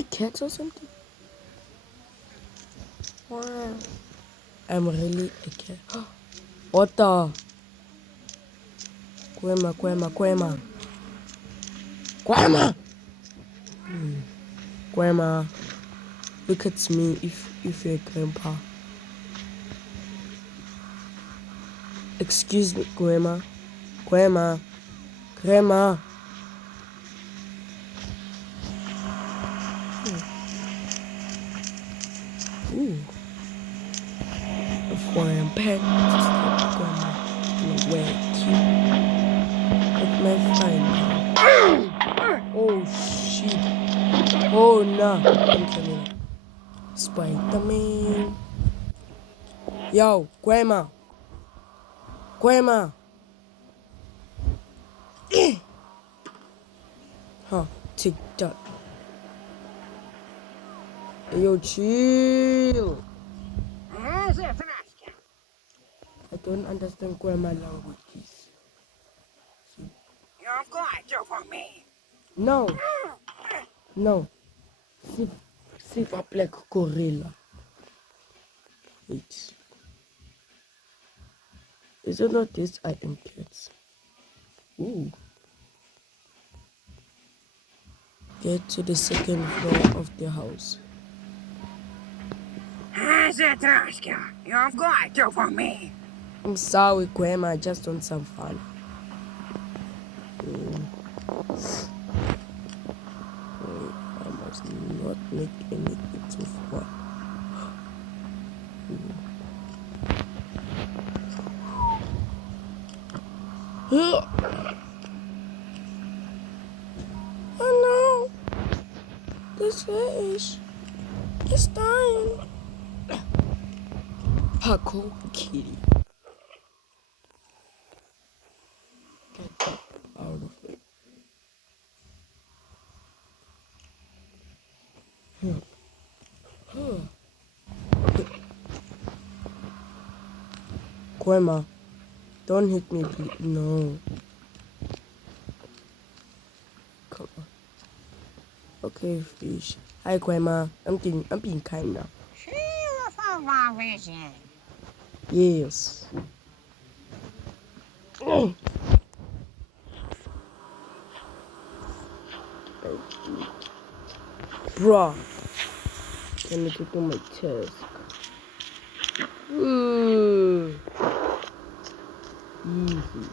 a cat or something? Wow. I'm really a cat. What the? Grandma. Grandma, look at me if you're grandpa. Excuse me, Grandma. Ooh. A foreign pet. Just like Grandma. In a way, cute. With my friend. Oh, shit. Oh, no. I'm coming. Spider-Man. Yo, Grandma. Huh, take that. Yo, chill. I don't understand Grandma languages. You've got to for me. No. See if I play gorilla. Wait. Is it not this? I am cats. Ooh. Get to the second floor of the house. Zatraska, you've got to for me. I'm sorry, Grandma. I just want some fun. I must not make anything too fun. Oh no! This fish is dying. Paco kitty. Get up out of it. Grandma, don't hit me, please. No. Come on. Okay, fish. Hi, Grandma. I'm being kind now. Yes. Bruh. Can you go to my chest? Ooh. Easy.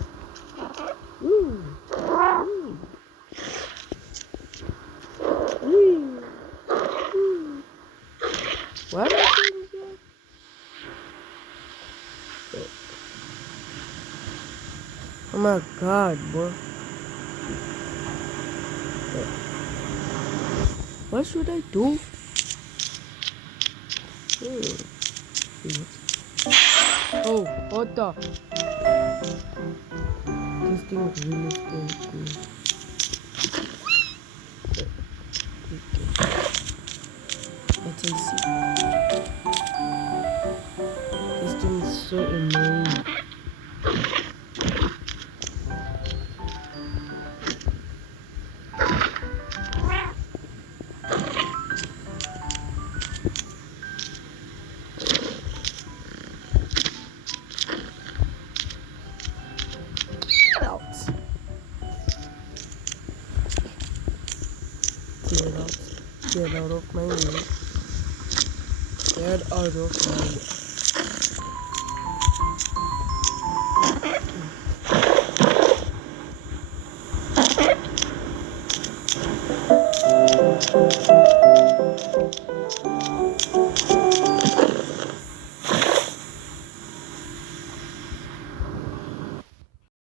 Ooh. Ooh. Ooh. Ooh. What? Oh my God, boy. What should I do? Oh, what the? This thing is really scary. Let us see. This thing is so annoying. Get out of my way. Get out of my way.